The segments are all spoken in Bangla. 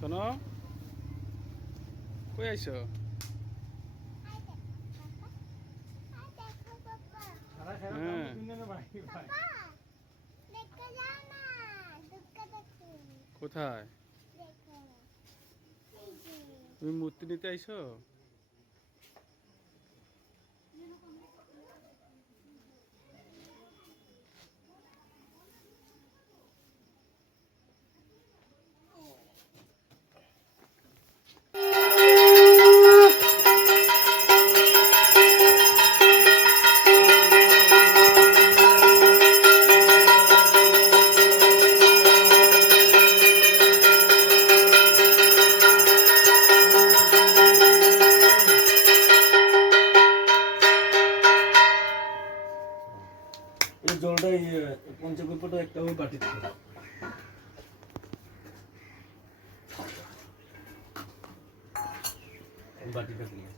শোনো, কই আইছো? কোথায়? তুমি মূর্তি নিতে আইছো? এই জলটা পঞ্চকল্পটা একটা ওই বাটিতে বাটিটা দিয়ে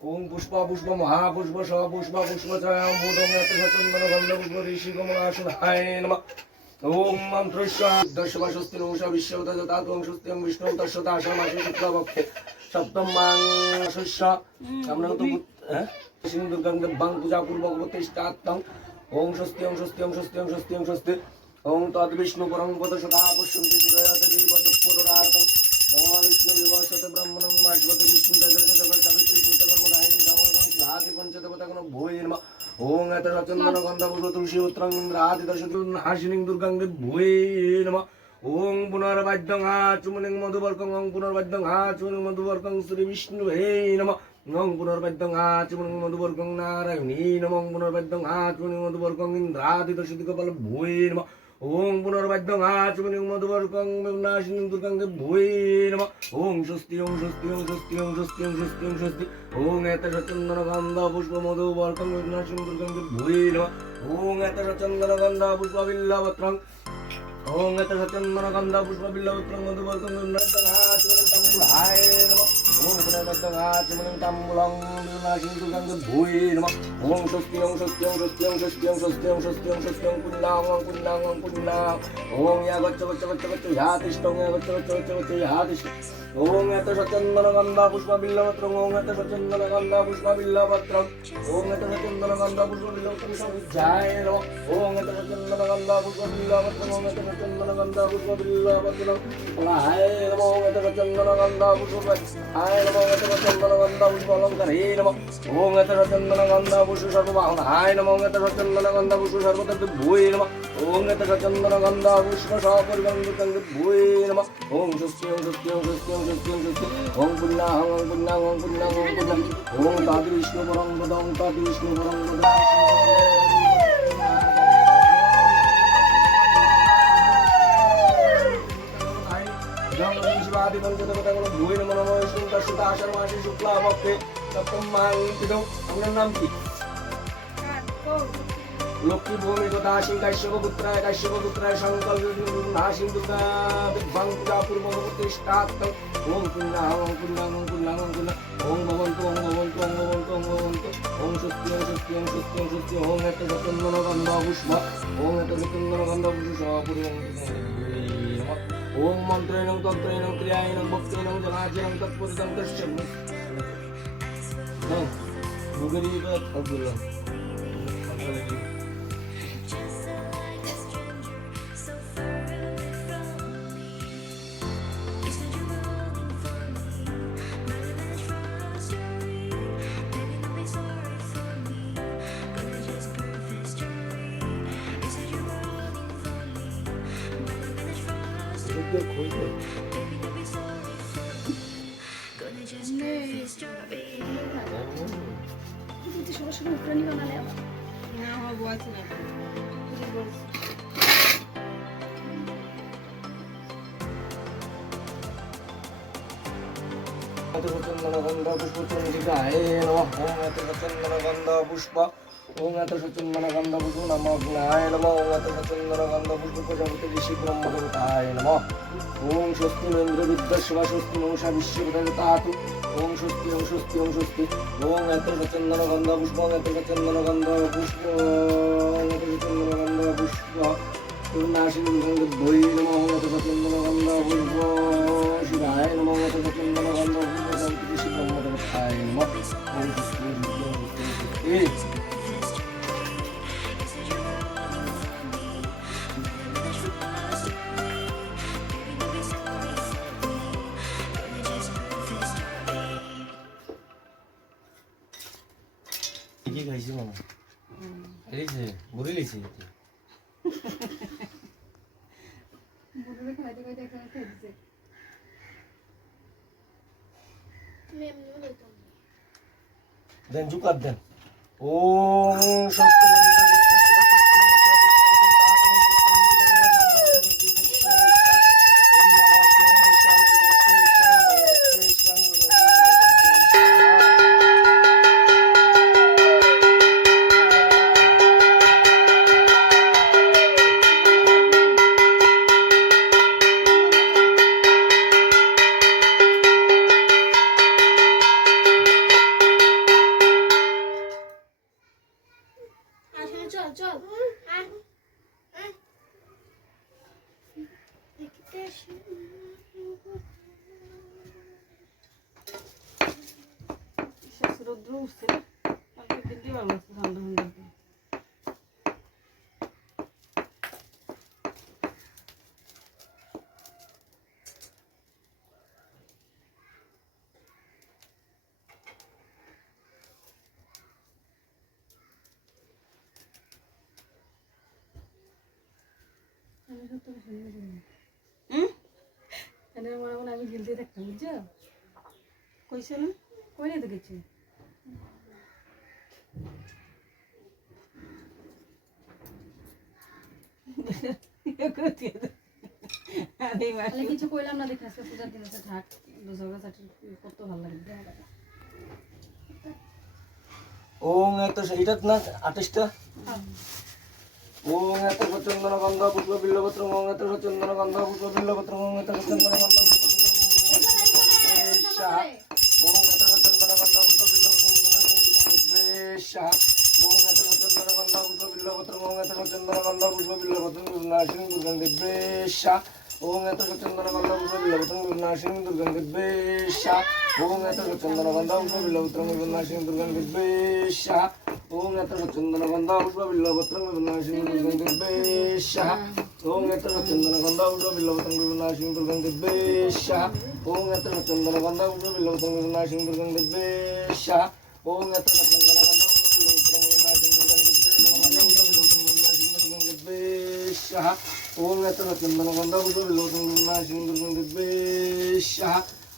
ওম পুষ্প পুষ্প মহাপুষ্প সপুষ্প পুষ্প চয়ং ভূতং চন্দন গন্ধ পুষ্প ঋষি কমলাসন হায় নমঃ ওম মন্ত্রস্য দশবা স্বস্তি নমঃ বিশ্বত যথাত্বং স্বস্তিং বিষ্ণু তস্যতা আষাঢ় শুক্লপক্ষে সপ্তম মাং শস্য আমরা তো হ্যাঁ সিন্ধু দুর্গাং দেবাং পূজা পূর্বক প্রতিষ্ঠাত্তং ওম স্বস্তি ওম স্বস্তি ওম স্বস্তি ওম স্বস্তি ওম স্বস্তি ওম তদ বিষ্ণু পরং পদ সদা পশ্যন্তি হৃদয়তে দীপচক্ষুরার্থং ওম বিষ্ণু বিভাসতে ব্রহ্মণং মাসবতে বিষ্ণু দেবতা সাবিত্রী সুতকর্মদায়িনী রামগং ভাতি পঞ্চদেবতাগণ ভূয়ে নমঃ ওম এত চন্দন গন্ধ পুষ্প তুলসী উত্তরং ইন্দ্রাদি দশতুন হাসিনিং দুর্গাং ভূয়ে নমঃ ওম পুনর্বাদ্যং আচুমনিং মধুবর্কং ওম পুনর্বাদ্যং আচুমনিং মধুবর্কং শ্রী বিষ্ণু হে নমঃ ওম পুনর্বাদ্যং আচুমনিং মধুবর্কং নারায়ণী নমঃ পুনর্বাদ্যং আচুমনিং মধুবর্কং ইন্দ্রাদি দশদিকপাল ভূয়ে নমঃ ওম পুনর্বাদ্যং আচমনিং মধুবর্কং বিনাশিনীং দুর্গাং ভূয়ে নমঃ ওম স্বস্তি ওম স্বস্তি ওম স্বস্তি ওম স্বস্তি ওম স্বস্তি ওম স্বস্তি ওম এত চন্দন গন্ধ পুষ্প মধুবর্কং বিনাশিনীং দুর্গাং ভূয়ে নমঃ ওম এত চন্দন গন্ধ পুষ্প বিল্লপত্রং ওম এত চন্দন গন্ধ পুষ্প বিল্লপত্রং মধুবর্কং বিনাশিনীং আচমনিং তাম্বুলায় নমঃ ওম পুনর্বাদ্যং আচমনিং তাম্বুলং বিনাশিনীং দুর্গাং ভূয়ে নমঃ ওম স্বস্তি ওম স্বস্তি ওম স্বস্তি ওম স্বস্তি ওম স্বস্তি ওম স্বস্তি ওম স্বস্তি ওম পুণ্যাং ওম পুণ্যাং ওম পুণ্যাং ওম ইয়া গচ্ছ গচ্ছ গচ্ছ গচ্ছ ইহা তিষ্ঠং ইয়া গচ্ছ গচ্ছ গচ্ছ গচ্ছ ইহা তিষ্ঠ ওম এত সচন্দন গন্ধা পুষ্প বিল্লপত্রং ওম এত সচন্দন গন্ধা পুষ্প বিল্লপত্রং ওম এত সচন্দন গন্ধা পুষ্প বিল্লপত্রং সবিজ্ঞায় নমঃ ওম এত সচন্দন গন্ধা পুষ্প বিল্লপত্রং ওম এত সচন্দন গন্ধা পুষ্প বিল্লপত্রং হায় নমঃ ওম এত সচন্দন গন্ধা পুষ্প হায় নমঃ ওম এত সচন্দন গন্ধা পুষ্প অলঙ্কার হে নমঃ ওম এত সচন্দন গন্ধা পুষ্প সর্ববাহন হায় নমঃ ওম এত সচন্দন গন্ধা পুষ্প সর্বতত্ত্ব ভূয়ে নমঃ ওম এত সচন্দন গন্ধা পুষ্প সপরিগং ভূয়ে নমঃ ওম স্বস্তি ওম স্বস্তি ওম স্বস্তি ওম স্বস্তি ওম স্বস্তি ওম পুণ্যাং ওম পুণ্যাং ওম পুণ্যাং ওম পুণ্যাং ওম তাদি বিষ্ণু পরং পদং তাদি বিষ্ণু পরং পদং শিবাদি পঞ্চদেবতাগণ ভূয়ে নমঃ নমঃ বিষ্ণু তস্যতা আষাঢ় মাসে শুক্লপক্ষে সপ্তম মাং তিথৌ আপনার নাম কি লক্ষ্মী ভূমি তথা সিং কাশ্যপপুত্রায় সংকল্প নাসিং দুর্গা বিদ্বাং পূজা পূর্ব প্রতিষ্ঠাত্তং ওম পুণ্যাং ওম পুণ্যাং ওম পুণ্যাং ওম পুণ্যাং ওম ভবন্তু ওম ভবন্তু ওম ভবন্তু ওম ভবন্তু ওম স্বস্তি ওম স্বস্তি ওম স্বস্তি ওম স্বস্তি ওম এত চন্দন গন্ধ পুষ্প ওম এত চন্দন গন্ধ পুষ্প পুরী ওম মন্ত্রেণ তন্ত্রেণ ক্রিয়ায়েণ ভক্তেন জনাচরণ তৎপরিতং দর্শন মুগেরি খাবুলা সরাসরি উকরানি বানালে আমার না আমার বয়স না চন্দনগন্ধ পুষ্প চন্দ্রিকায় নমঃ ওম এত চন্দনগন্ধ পুষ্প ওম এত চন্দনগন্ধ পুষ্প নমগ্নায় নমঃ ওম এত চন্দনগন্ধ পুষ্প প্রজাপতি ঋষি ব্রহ্মদেবতায় নমঃ ওম স্বস্তি ইন্দ্র বিদ্যস্বা স্বস্তি নমসা বিশ্বদেবতাতু ওম স্বস্তি ওম স্বস্তি ওম স্বস্তি ওম এত চন্দনগন্ধ পুষ্প ওম এত চন্দনগন্ধ পুষ্প ওম এত চন্দনগন্ধ পুষ্প নাশিনী ভৈ নমঃ ওম এত চন্দনগন্ধ পুষ্প শিবায় নমঃ ওম এত চন্দনগন্ধ পুষ্প ঋষি ব্রহ্মদেবতায় নমঃ ওম স্বস্তি কি খাইছি মামা এলিছে বুড়ি লিছে বুড়ো খাইতে খাইতে এখানে খেয়ে দিছে মেমনি হইতো দেন জুকার দেন ওম স্বস্তি চল চল রৌদ্র উঠছে তারপর দিল্লি ভালো আছে ঠান্ডা ঠান্ডা আমি গিলতে থাকতাম বুঝছো কইছে না কই না তো কিছু তাহলে কিছু কইলাম না দেখে আজকে পূজার দিন আছে ঢাক দুজোড়া চাটি করতে ভালো লাগে ওম এত এইটা না 28টা ওম এত চন্দনগন্ধ পুষ্প বিল্লপত্র ওম এত চন্দনগন্ধ পুষ্প বিল্লপত্র ওম এত চন্দনগন্ধ পুষ্প বিল্লপত্র ওম এত চন্দনগন্ধ পুষ্প বিল্লপত্র ওম এত চন্দনগন্ধ পুষ্প বিল্লপত্র ওম এত চন্দনগন্ধ পুষ্প বিল্লপত্র নাশিনী দুর্গন্ধ বেশা ওম এত চন্দনগন্ধ পুষ্প বিল্লপত্র নাশিনী দুর্গন্ধ বেশা ওম এত চন্দনগন্ধ পুষ্প বিল্লপত্র নাশিনী দুর্গন্ধ বেশা ওম এত চন্দনগন্ধ পুষ্প বিল্লপত্র নাশিনী দুর্গন্ধ বেশা ওম এত চন্দনগন্ধ পুষ্প বিল্লপত্র নাশিনী দুর্গন্ধ বেশা ওম এত চন্দনগন্ধ পুষ্প বিল্লপত্র নাশিনী দুর্গন্ধ বেশা ওম এত চন্দনগন্ধ ওম এত চন্দনগন্ধ পুষ্প বিল্লপত্র নাশিনী দুর্গন্ধ বেশা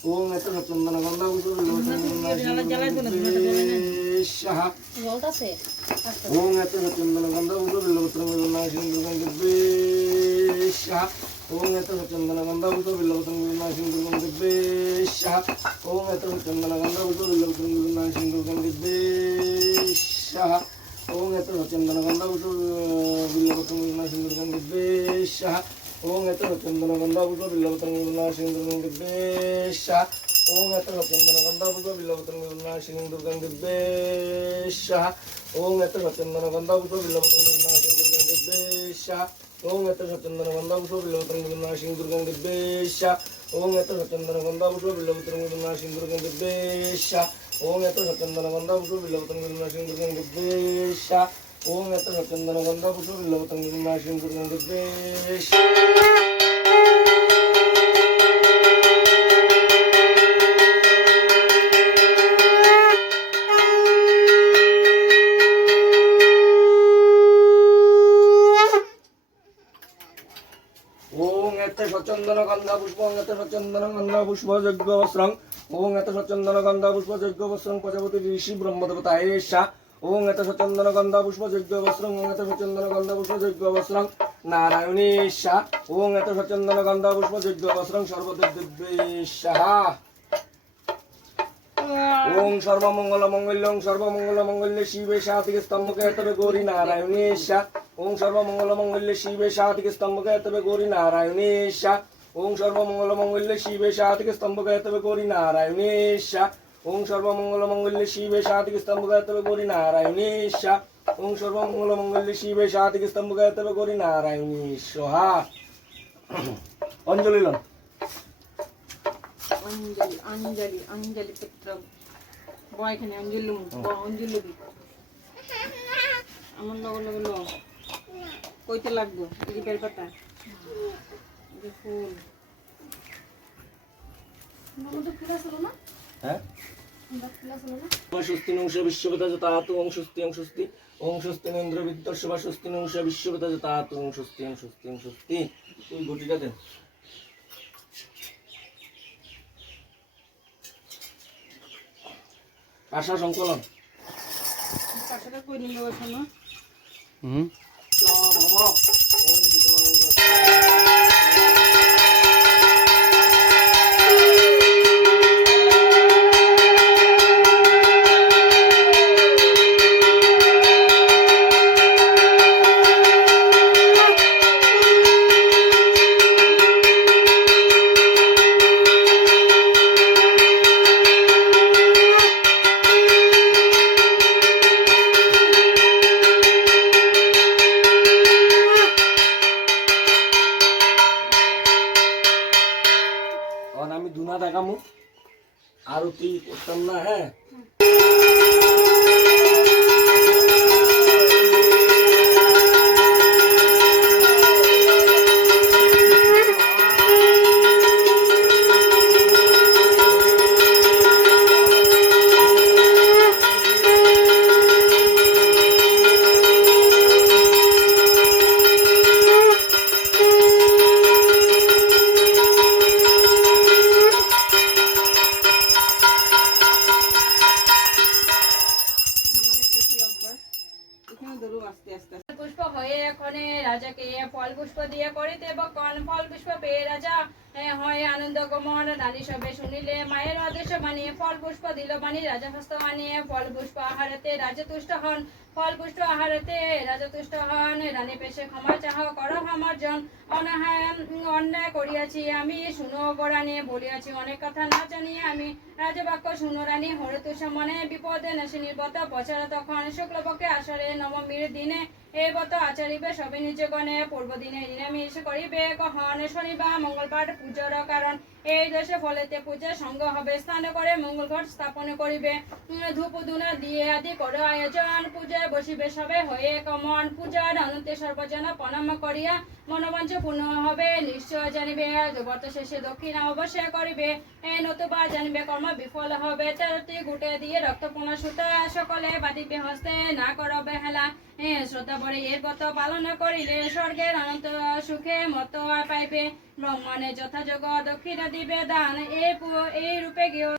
ওম এত চন্দনগন্ধ পুষ্প বিল্লপত্র বেশা বলতাছে ওম এত চন্দনগন্ধ পুষ্প বিল্লপত্র নাশিনী দুর্গন্ধ বেশা ওম এত চন্দনগন্ধ পুষ্প বিল্লপত্র নাশিনী দুর্গন্ধ বেশা ওম এত চন্দনগন্ধ পুষ্প বিল্লপত্র নাশিনী দুর্গন্ধ বেশা ওম এত চন্দনগন্ধ পুষ্প বিল্লপত্র নাশিনী দুর্গন্ধ বেশা ওং এত চন্দন গন্ধা পুষ্প বিল্লপত্রং বিল্লনা সিংহ দিব্যেশা ওং এত চন্দন গন্ধা পুষ্প বিল্লপত্রং বিল্লনা সিংহ দুর্গং দিব্যেশা ওং এত চন্দন গন্ধা পুষ্প বিল্লপত্রং বিল্লনা সিংহ দুর্গং দিব্যেশা ওং এত চন্দন গন্ধা পুষ্প বিল্লপত্রং বিল্লনা সিংহ দুর্গং দিব্যেশা ওং এত চন্দন গন্ধা পুষ্প বিল্লপত্রং বিল্লনা সিংহ দুর্গং দিব্যেশা ওং এত চন্দন গন্ধা পুষ্প বিল্লপত্রং বিল্লনা সিংহ দুর্গং দিব্যেশা ওং এত চন্দন গন্ধা পুষ্প বিল্লপত্রং বিল্লনা সিংহ দুর্গং দিব্যেশা ওং এত সচন্দন গন্ধা পুষ্প ওং এত সচন্দন গন্ধা পুষ্প যজ্ঞ বস্ত্রং ওং এত সচন্দন গন্ধা পুষ্প যজ্ঞ বস্ত্রং প্রজাপতি ঋষি ব্রহ্মদেবতা এষা ওং এত সচন্দন গন্ধা পুষ্প যজ্ঞ বস্ত্রং ওং এত সচন্দন গন্ধা পুষ্প যজ্ঞ বস্ত্রং নারায়ণেশা ওং এত সচন্দন গন্ধা পুষ্প যজ্ঞ বস্ত্রং সর্বদেব দিব্যেশা ওং সর্বমঙ্গল মঙ্গলং সর্বমঙ্গল মঙ্গলে শিবে সাতিকে স্তম্ভকে তবে গৌরী নারায়ণেশা ওং সর্বমঙ্গল মঙ্গলে শিবে সাতিকে স্তম্ভকে তবে গৌরী নারায়ণেশা ওং সর্বমঙ্গল মঙ্গলে শিবে সাতিকে স্তম্ভকে তবে গৌরী নারায়ণেশা ওং সর্বমঙ্গল মঙ্গলে শিবে সাতিকে স্তম্ভকে তবে গৌরী নারায়ণেশা ওং সর্বমঙ্গল মঙ্গলে শিবে সাতিকে স্তম্ভকে তবে গৌরী নারায়ণেশা অঞ্জলি লন অঞ্জলি অঞ্জলি অঞ্জলি পুত্র বয় এখানে অঞ্জলি অঞ্জলি আমার লগে লগে ল কইতে লাগবো এই যে বেল পাতা এই যে ফুল নমতো ফুল ছিল না হ্যাঁ ফুল ছিল না স্বস্তি নংশ বিশ্ববেদা যথাতু ওং স্বস্তি ওং স্বস্তি ওং স্বস্তি ইন্দ্র বিদ্যর্ষবা স্বস্তি নংশ বিশ্ববেদা যথাতু ওং স্বস্তি ওং স্বস্তি ওং স্বস্তি তুই গটিটা দেন আশা সংকলন পাশাটা কই নিলে বসো না হুম আমি দুনা দেখামু আরতি করতাম না হ্যাঁ পুষ্প হয়ে এখনে রাজাকে ফল পুষ্প দিয়ে করিতে বকন ফল পুষ্প পেয়ে রাজা হয় আনন্দ গমন রানী সবে শুনিলে মায়ের আদেশ মানিয়ে ফল পুষ্প দিল বাণী রাজা হস্ত আনিয়ে ফল পুষ্প আহারতে রাজা তুষ্ট হন ফল পুষ্প আহারতে রাজা তুষ্ট হন রানী পেশে ক্ষমা চাহ কর সমর্জন অন্যায় করিয়াছি আমি শুনো গোরানি বলিয়াছি অনেক কথা না জানিয়ে আমি রাজবাক্য শুনো রানী হরে তুষ মনে বিপদে নাশি নির্বত বছর তখন শুক্লপক্ষে আষাঢ়ে নবমীর দিনে এই বত আচারিবে সবে নিজ গণে পূর্ব দিনে নিরামিষ করিবে কহন শনিবার মঙ্গলবার পূজার কারণ এই দেশে ফলেতে পূজা সঙ্গ হবে স্নান করে মঙ্গল ঘট স্থাপন করিবে ধূপ ধুনা দিয়ে আদি করো আয়োজন পূজায় বসিবে সবে হয়ে কমন পূজার অনন্তে সর্বজন প্রণাম করিয়া মনোবাঞ্ছ পূর্ণ হবে নিশ্চয় জানিবে বর্ত শেষে দক্ষিণা অবশ্যই করিবে নতুবা জানিবে কর্ম বিফল হবে তেরোটি গুটে দিয়ে রক্তপূর্ণ সুতা সকলে বাঁধিবে হস্তে না করবে হেলা শ্রদ্ধা বরে এর ব্রত পালন করিলে স্বর্গের অনন্ত সুখে মত পাইবে ব্রহ্মণে যথাযোগ দক্ষিণা দিবে দান এই রূপে গিয়ে